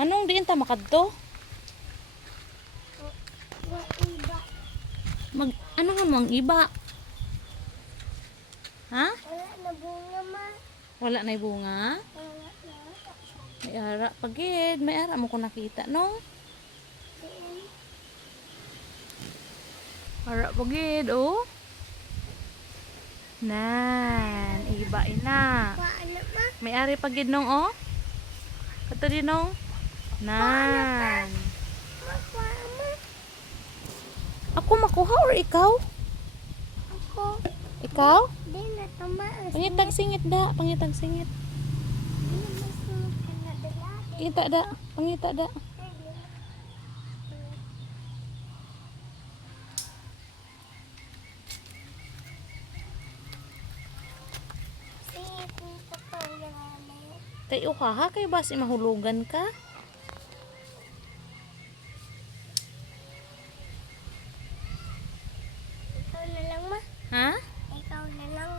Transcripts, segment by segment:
Manong diin ta makadto? Mag ano nga mang iba? Ha? Wala na bunga ma. Wala na bunga? Wala na. May ara pagid, may ara mo ko nakita no? Ara pagid oh. Nan, iba ina. Paano ma? May ari pagid nong oh. Kato din nong. Nan. Paano? Ako makuha or ikaw? Ako. Ikaw? Di na tumaas. Pangitag singit da, pangitag singit. Kita da, pangita da. Tayo ka ha, kay basi mahulugan ka. Ikaw na lang ma. Ha? Ikaw na lang.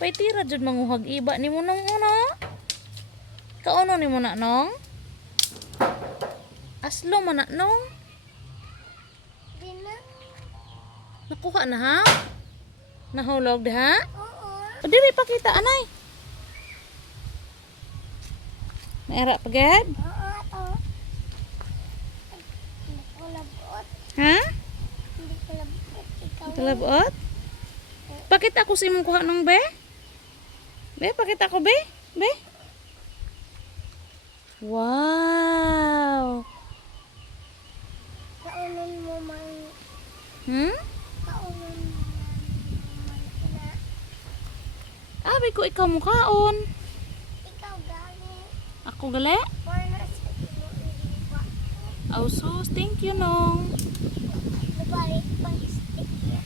Pay tira jud manguhag iba ni mo nong uno. Kauno ni mo na nong? Aslo man na nong. Di na. Nakuha na ha? Nahulog ha? Oo. O diri pakita anay. Naira pagad? Oo. Hindi ko labot. Ha? Hindi ko labot. Ikaw na. Talabot? Pakita ko si imong kuha nung be? Be, pakita ko be? Be? Wow! Kaunan mo man. Hmm? Kaunan mo man. Na. Abi ko ikaw mukhaon. Ikaw gali. Ako gali? Para sa iyo iba. Oh, sus, thank you nong. Nabalik pang stick niya.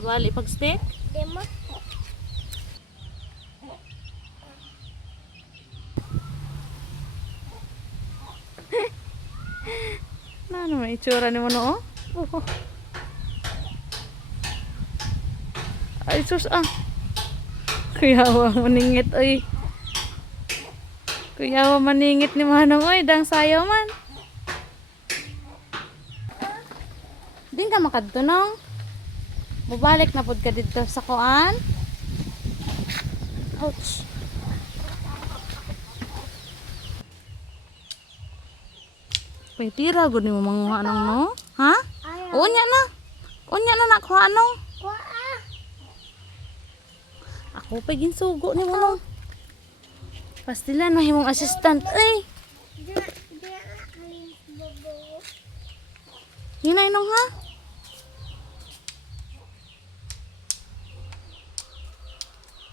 Nabali pag stick? Di mo? Na ano may itsura ni mo no? Oh. Ay sus ah. Kuyawa maningit oy. Kuyawa maningit ni Manong oy, dang sayo man. Din ka makadto nong. Mubalik na pud ka dito sa kuan. Ouch. Pwede ra gud nimo manguha nong no? Ha? Ayaw. Unya na. Unya na nakuha nong. Kuha. Ako pa ginsugo ni mo nong. Pastilan na himong assistant. Ay, Di na halin bobo. hinay nong ha?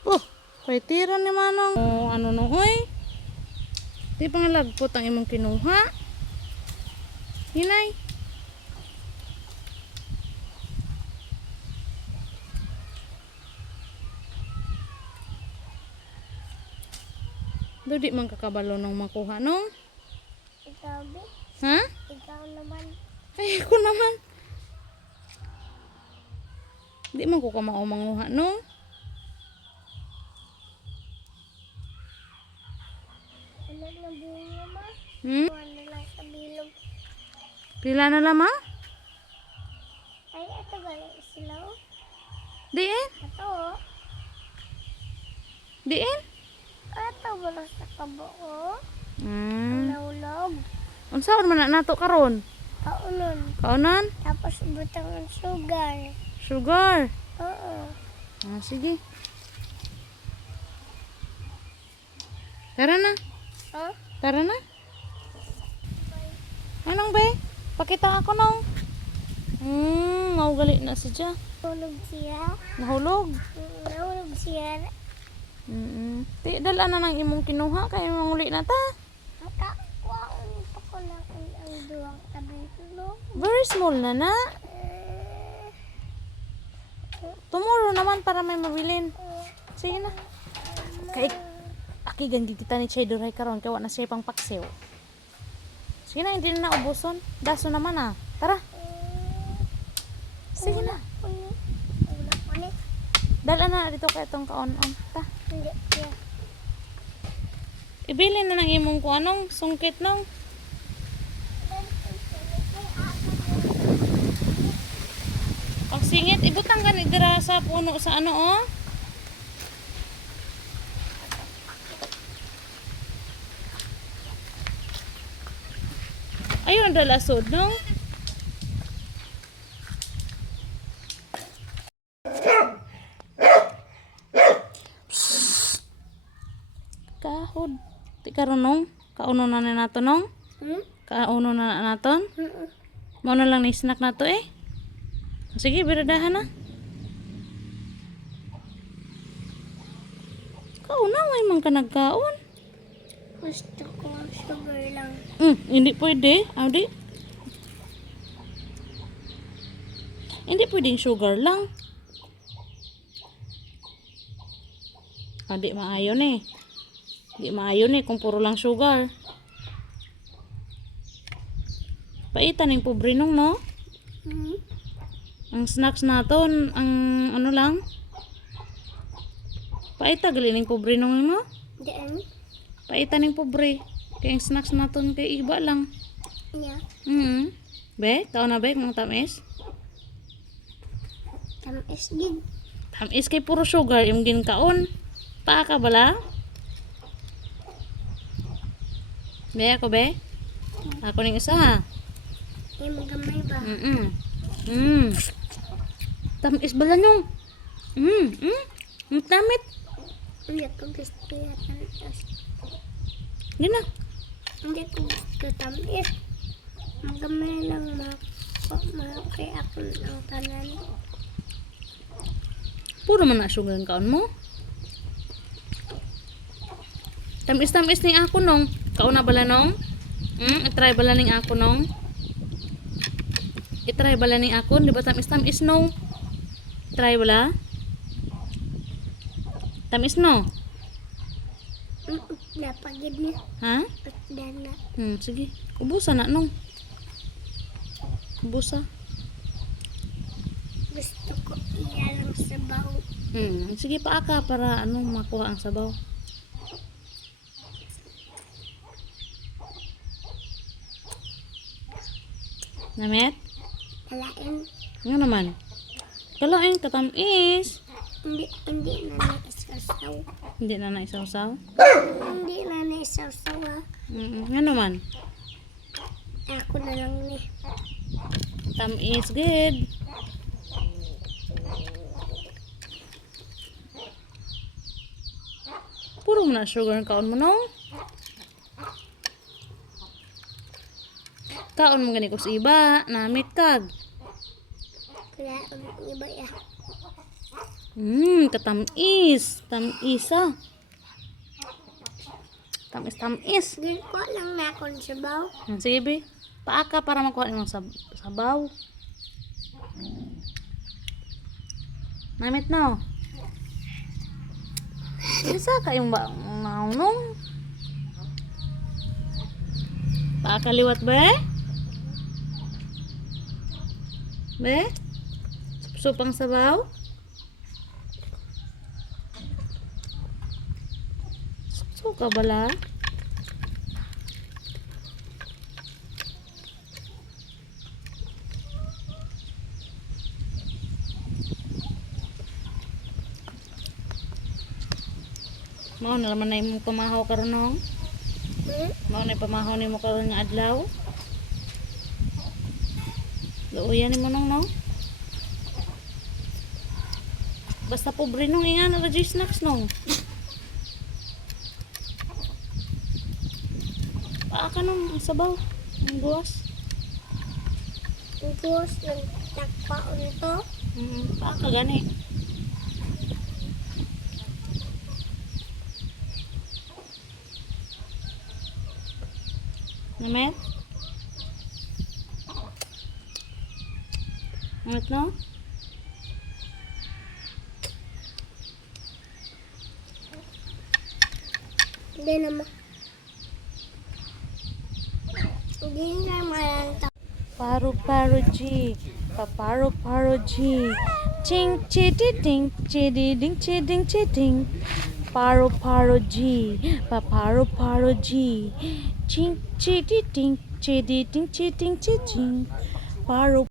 Oh, pwede ra ni Manong. Oh, ano nong oy? Di pa nga lagpot ang imong kinuha. Hinay. Do di man kakabalo nang makuha nong. Ikaw be. Ha? Ikaw naman. Ay, ako naman. Di man ko kamao manguha nong. Ano na bunga ma? Hmm? Kuha na lang sa bilog. Pila na lamang? Ay, ito galing isilaw. Diin? Ito. Diin? Ito wala sa kabuo. Hmm. Naulog. Unsaon man na nato karon? Kaunon. Kaunan? Tapos butang ng sugar. Sugar. Oo. Ah, sige. Tara na. Ha? Tara na. Anong be? Pakita ako nung. Maugali na siya. Nahulog siya. Nahulog. Nahulog siya. Ti dala na nang imong kinuha kay manguli na ta. Makakuhaan pa ko lang ang duwang tabi tulog. Very small na na. Tomorrow naman para may mabilin. Sige na. Kay aki gangi kita ni Chay Duray karon kay wa na siya pang paksiw. Sige na, hindi na naubuson. Daso naman ah. Tara. Sige na. Dala na dito ka itong kaon-on. Ta. Hindi. Yeah. Ibili na ng imong ko anong sungkit nong. Pag singit, ibutang ka ni dira sa puno sa ano oh. Ayun dala sod nong. Kahod. Ti karon nong. Kauno na nato nong. Kauno na naton. Mao na lang ni snack nato eh. Sige, biradahan na. Kauna may man ka nagkaon. Gusto ko ang sugar lang. Hindi pwede, Audi. Hindi pwedeng sugar lang. Di maayo ni. Di maayo ni kung puro lang sugar. Paitan ng pobre nung no. Ang snacks naton, ang ano lang. Paita gali ng pobre nung no. Diyan? Paita ng pobre. Kaya ang snacks naton kay iba lang. Yeah. Be, tao na be mga tamis. Tamis gid. Tamis kay puro sugar yung ginkaon. Paa ka bala? Be, ako be? Ako ning isa ha. Ay, magamay ba? Tamis bala nung. Ang tamit. Hindi ko gusto yan. Hindi na. Hindi ko gusto tamis. Magamay lang makakay ako ng tanan. Puro man na sugar ang kaon mo. Tamis-tamis ni ako nung. Kaon na bala nung? I-try bala ning ako nung? I-try bala ning ako? Di ba tamis-tamis nung? Try bala? Tamis no? Napagid niya. Ha? Dana. Sige. Ubusa na nung. Ubusa. Gusto ko iyalang sabaw. Sige pa aka para anong makuha ang sabaw. Namet? Kalain. Nga naman. Kalain katamis. Hindi na naisasaw. Hindi na naisaw-saw. Hindi na naisasaw ha. Nga naman. Ako na lang ni. Tamis good. Puro mo na sugar ang kaon mo no? Kaon mo gani ko sa iba. Namit kag. Kaya ang iba ya. Katamis. Tamisa. Tamis. Gil ko lang na akong sabaw. Sige be. Paaka para makuha ng sabaw. Namit no? Isa kayong ba maunong? Paaka liwat be? Be? Supang sabaw? Suka bala? Mao na naman na imong pamahaw karon no? Mao na pamahaw nimo karon nga adlaw. Luuyan nimo nung no? Basta pobre nung ingan na snacks nung. Paaka nung sabaw. Ang buwas. Ubus ng takpaon ito. Paaka gani. Namet? Namet no? Hindi naman. Hindi naman. Paru-paru G. Paparo paro G. Ching chidi ding chidi ding chiding chiding. Paro paro G. Paparo paro G. Ching chidi ding chidi ding chiding chiding. Paro